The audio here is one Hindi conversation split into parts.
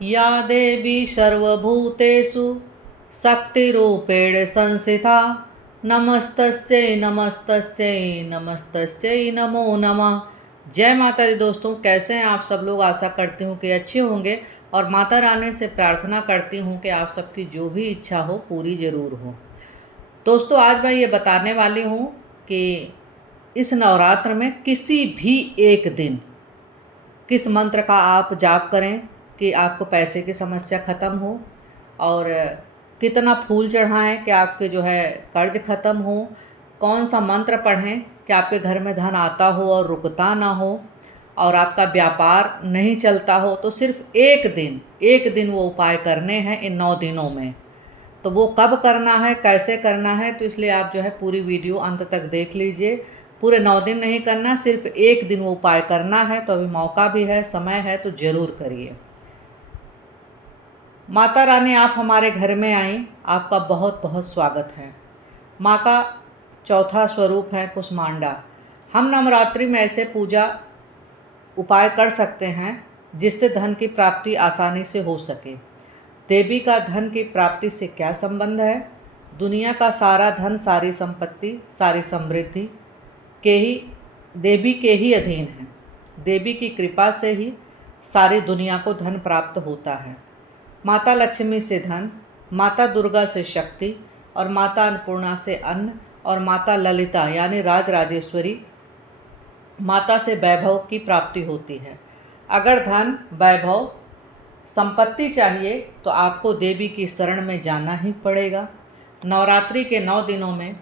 या देवी सर्वभूतेषु शक्तिरूपेण संस्थिता नमस्तस्यै नमस्तस्यै नमस्तस्यै नमो नमः। जय माता दी दोस्तों, कैसे हैं आप सब लोग। आशा करती हूँ कि अच्छे होंगे और माता रानी से प्रार्थना करती हूँ कि आप सबकी जो भी इच्छा हो पूरी ज़रूर हो। दोस्तों, आज मैं ये बताने वाली हूँ कि इस नवरात्र में किसी भी एक दिन किस मंत्र का आप जाप करें कि आपको पैसे की समस्या ख़त्म हो, और कितना फूल चढ़ाएं कि आपके जो है कर्ज ख़त्म हो, कौन सा मंत्र पढ़ें कि आपके घर में धन आता हो और रुकता ना हो, और आपका व्यापार नहीं चलता हो। तो सिर्फ एक दिन वो उपाय करने हैं इन 9 दिनों में। तो वो कब करना है, कैसे करना है, तो इसलिए आप जो है पूरी वीडियो अंत तक देख लीजिए। पूरे 9 दिन नहीं करना, सिर्फ एक दिन वो उपाय करना है। तो अभी मौका भी है, समय है, तो ज़रूर करिए। माता रानी, आप हमारे घर में आई, आपका बहुत बहुत स्वागत है। माँ का चौथा स्वरूप है कुष्मांडा। हम नवरात्रि में ऐसे पूजा उपाय कर सकते हैं जिससे धन की प्राप्ति आसानी से हो सके। देवी का धन की प्राप्ति से क्या संबंध है? दुनिया का सारा धन, सारी संपत्ति, सारी समृद्धि देवी के ही अधीन है। देवी की कृपा से ही सारी दुनिया को धन प्राप्त होता है। माता लक्ष्मी से धन, माता दुर्गा से शक्ति, और माता अन्नपूर्णा से अन्न, और माता ललिता यानी राजराजेश्वरी माता से वैभव की प्राप्ति होती है। अगर धन, वैभव, संपत्ति चाहिए तो आपको देवी की शरण में जाना ही पड़ेगा। नवरात्रि के 9 दिनों में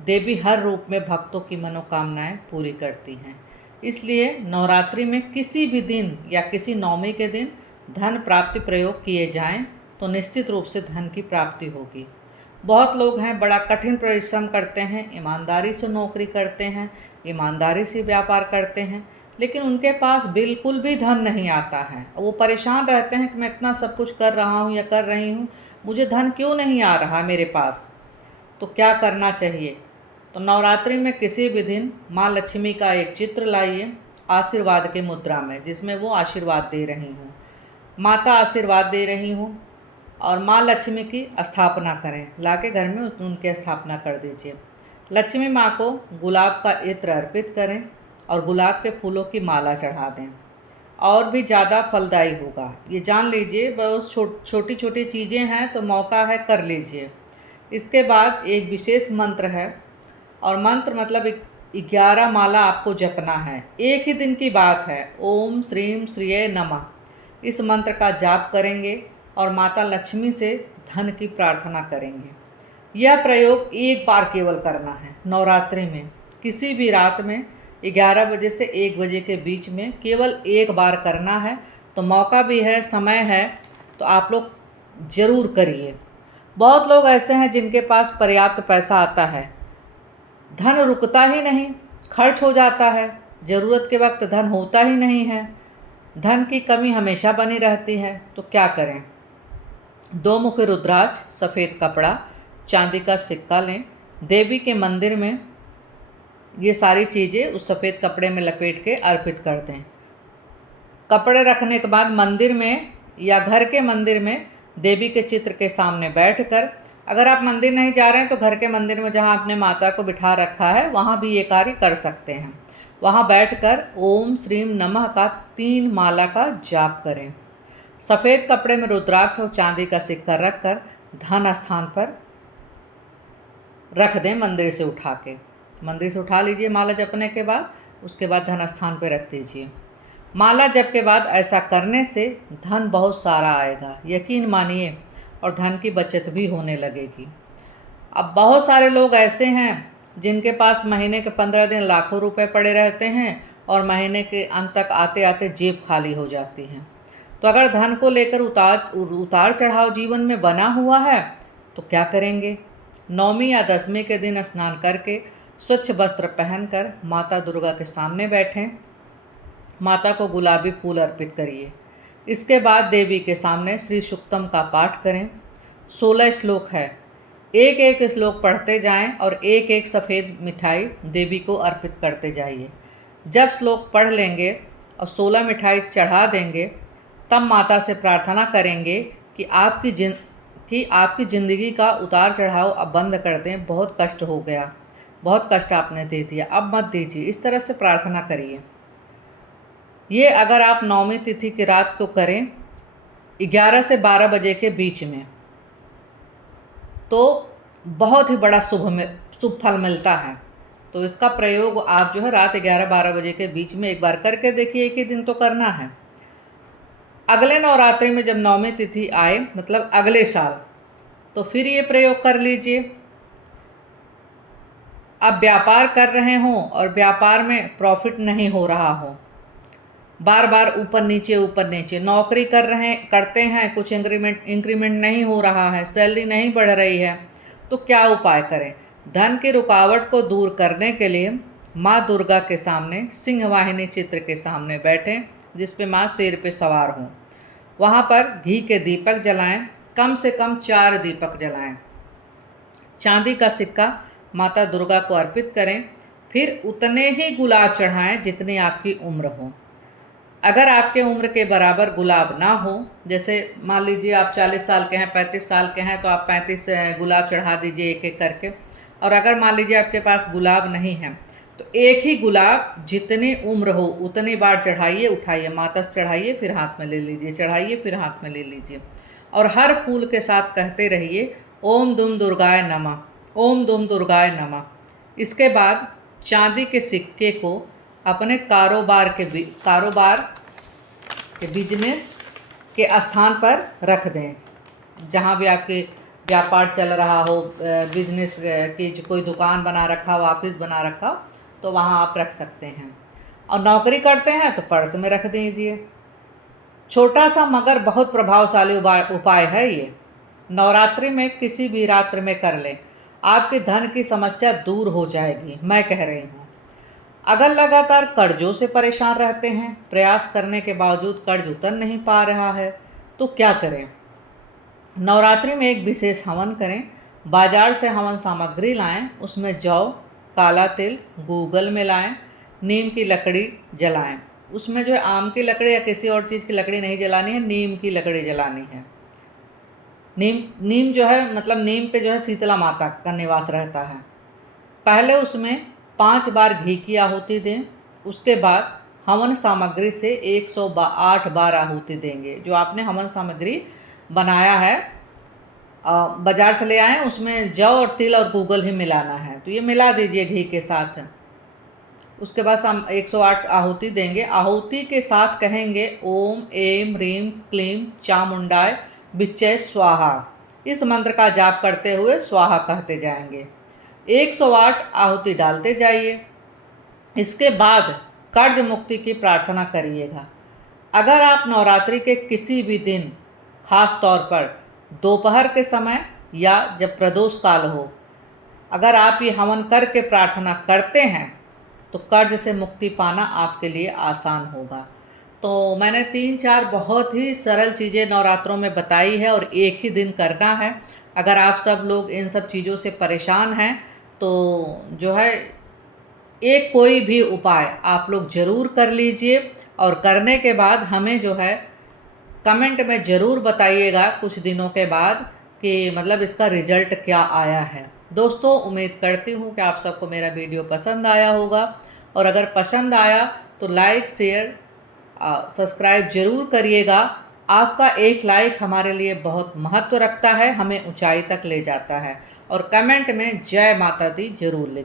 देवी हर रूप में भक्तों की मनोकामनाएं पूरी करती हैं। इसलिए नवरात्रि में किसी भी दिन या किसी नवमी के दिन धन प्राप्ति प्रयोग किए जाएं तो निश्चित रूप से धन की प्राप्ति होगी। बहुत लोग हैं, बड़ा कठिन परिश्रम करते हैं, ईमानदारी से नौकरी करते हैं, ईमानदारी से व्यापार करते हैं, लेकिन उनके पास बिल्कुल भी धन नहीं आता है। वो परेशान रहते हैं कि मैं इतना सब कुछ कर रहा हूँ या कर रही हूँ, मुझे धन क्यों नहीं आ रहा मेरे पास। तो क्या करना चाहिए? तो नवरात्रि में किसी भी दिन माँ लक्ष्मी का एक चित्र लाइए आशीर्वाद के मुद्रा में, जिसमें वो आशीर्वाद दे रही हूँ, माता आशीर्वाद दे रही हूँ, और माँ लक्ष्मी की स्थापना करें। लाके घर में उनकी स्थापना कर दीजिए। लक्ष्मी माँ को गुलाब का इत्र अर्पित करें और गुलाब के फूलों की माला चढ़ा दें, और भी ज़्यादा फलदायी होगा। ये जान लीजिए, बहुत छोटी छोटी चीज़ें हैं, तो मौका है, कर लीजिए। इसके बाद एक विशेष मंत्र है, और मंत्र मतलब 11 माला आपको जपना है। एक ही दिन की बात है। ओम श्रीम श्रीये नमः इस मंत्र का जाप करेंगे और माता लक्ष्मी से धन की प्रार्थना करेंगे। यह प्रयोग एक बार केवल करना है नवरात्रि में, किसी भी रात में 11 बजे से 1 बजे के बीच में केवल एक बार करना है। तो मौका भी है, समय है, तो आप लोग ज़रूर करिए। बहुत लोग ऐसे हैं जिनके पास पर्याप्त पैसा आता है, धन रुकता ही नहीं, खर्च हो जाता है, ज़रूरत के वक्त धन होता ही नहीं है, धन की कमी हमेशा बनी रहती है। तो क्या करें? 2 मुखी रुद्राक्ष, सफ़ेद कपड़ा, चांदी का सिक्का लें, देवी के मंदिर में ये सारी चीज़ें उस सफ़ेद कपड़े में लपेट के अर्पित कर दें। कपड़े रखने के बाद मंदिर में या घर के मंदिर में देवी के चित्र के सामने बैठकर, अगर आप मंदिर नहीं जा रहे हैं तो घर के मंदिर में जहां आपने माता को बिठा रखा है वहां भी ये कार्य कर सकते हैं। वहां बैठकर ओम श्रीम नमः का 3 माला का जाप करें। सफ़ेद कपड़े में रुद्राक्ष और चांदी का सिक्का रखकर धन स्थान पर रख दें। मंदिर से उठा लीजिए माला जपने के बाद। उसके बाद धन स्थान पर रख दीजिए। माला जप के बाद ऐसा करने से धन बहुत सारा आएगा, यकीन मानिए, और धन की बचत भी होने लगेगी। अब बहुत सारे लोग ऐसे हैं जिनके पास महीने के 15 दिन लाखों रुपए पड़े रहते हैं और महीने के अंत तक आते आते जेब खाली हो जाती है। तो अगर धन को लेकर उतार चढ़ाव जीवन में बना हुआ है तो क्या करेंगे? नौमी या 10वीं के दिन स्नान करके स्वच्छ वस्त्र पहनकर माता दुर्गा के सामने बैठें। माता को गुलाबी फूल अर्पित करिए। इसके बाद देवी के सामने श्री सूक्तम का पाठ करें। 16 श्लोक है, एक एक श्लोक पढ़ते जाएं और एक एक सफ़ेद मिठाई देवी को अर्पित करते जाइए। जब श्लोक पढ़ लेंगे और 16 मिठाई चढ़ा देंगे तब माता से प्रार्थना करेंगे कि आपकी ज़िंदगी का उतार चढ़ाव अब बंद कर दें, बहुत कष्ट हो गया, बहुत कष्ट आपने दे दिया, अब मत दीजिए। इस तरह से प्रार्थना करिए। ये अगर आप नवमी तिथि की रात को करें 11 से 12 बजे के बीच में, तो बहुत ही बड़ा शुभ फल मिलता है। तो इसका प्रयोग आप जो है रात 11-12 बजे के बीच में एक बार करके देखिए। एक ही दिन तो करना है। अगले नवरात्रि में जब नवमी तिथि आए, मतलब अगले साल, तो फिर ये प्रयोग कर लीजिए। अब व्यापार कर रहे हों और व्यापार में प्रॉफिट नहीं हो रहा हो, बार बार ऊपर नीचे, नौकरी करते हैं, कुछ इंक्रीमेंट नहीं हो रहा है, सैलरी नहीं बढ़ रही है, तो क्या उपाय करें? धन की रुकावट को दूर करने के लिए माँ दुर्गा के सामने सिंह वाहिनी चित्र के सामने बैठें, जिस पे माँ शेर पे सवार हों। वहाँ पर घी के दीपक जलाएं, कम से कम 4 दीपक जलाएं। चांदी का सिक्का माता दुर्गा को अर्पित करें। फिर उतने ही गुलाब चढ़ाएं जितनी आपकी उम्र हो। अगर आपके उम्र के बराबर गुलाब ना हो, जैसे मान लीजिए आप 40 साल के हैं, 35 साल के हैं, तो आप 35 गुलाब चढ़ा दीजिए एक एक करके। और अगर मान लीजिए आपके पास गुलाब नहीं है, तो एक ही गुलाब जितनी उम्र हो उतनी बार चढ़ाइए, उठाइए, माता से चढ़ाइए, फिर हाथ में ले लीजिए, चढ़ाइए, फिर हाथ में ले लीजिए। और हर फूल के साथ कहते रहिए ओम दुम दुर्गाय नमः, ओम दुम दुर्गाय नमः। इसके बाद चांदी के सिक्के को अपने कारोबार के बिजनेस के स्थान पर रख दें। जहाँ भी आपके व्यापार चल रहा हो, बिजनेस की कोई दुकान बना रखा हो, ऑफिस बना रखा हो, तो वहाँ आप रख सकते हैं। और नौकरी करते हैं तो पर्स में रख दीजिए। छोटा सा मगर बहुत प्रभावशाली उपाय है ये। नवरात्रि में किसी भी रात्रि में कर लें, आपके धन की समस्या दूर हो जाएगी, मैं कह रही हूँ। अगर लगातार कर्जों से परेशान रहते हैं, प्रयास करने के बावजूद कर्ज उतर नहीं पा रहा है, तो क्या करें? नवरात्रि में एक विशेष हवन करें। बाजार से हवन सामग्री लाएं, उसमें जौ, काला तिल, गूगल मिलाएं, नीम की लकड़ी जलाएं। उसमें जो है आम की लकड़ी या किसी और चीज़ की लकड़ी नहीं जलानी है, नीम की लकड़ी जलानी है। नीम जो है, मतलब नीम पे जो है शीतला माता का निवास रहता है। पहले उसमें 5 बार घी की आहुति दें। उसके बाद हवन सामग्री से 108 बार आहुति देंगे। जो आपने हवन सामग्री बनाया है, बाजार से ले आए, उसमें जौ और तिल और गूगल ही मिलाना है, तो ये मिला दीजिए घी के साथ। उसके बाद हम 108 आहुति देंगे। आहुति के साथ कहेंगे ओम ऐं ह्रीं क्लीं चामुंडाय विच्चय स्वाहा। इस मंत्र का जाप करते हुए स्वाहा कहते जाएंगे। 108 आहुति डालते जाइए। इसके बाद कर्ज मुक्ति की प्रार्थना करिएगा। अगर आप नवरात्रि के किसी भी दिन, खास तौर पर दोपहर के समय या जब प्रदोष काल हो, अगर आप ये हवन करके प्रार्थना करते हैं, तो कर्ज से मुक्ति पाना आपके लिए आसान होगा। तो मैंने 3-4 बहुत ही सरल चीज़ें नवरात्रों में बताई है और एक ही दिन करना है। अगर आप सब लोग इन सब चीज़ों से परेशान हैं, तो जो है एक कोई भी उपाय आप लोग ज़रूर कर लीजिए। और करने के बाद हमें जो है कमेंट में ज़रूर बताइएगा कुछ दिनों के बाद कि मतलब इसका रिज़ल्ट क्या आया है। दोस्तों, उम्मीद करती हूँ कि आप सबको मेरा वीडियो पसंद आया होगा। और अगर पसंद आया तो लाइक, शेयर, सब्सक्राइब ज़रूर करिएगा। आपका एक लाइक हमारे लिए बहुत महत्व रखता है, हमें ऊंचाई तक ले जाता है। और कमेंट में जय माता दी ज़रूर लिखें।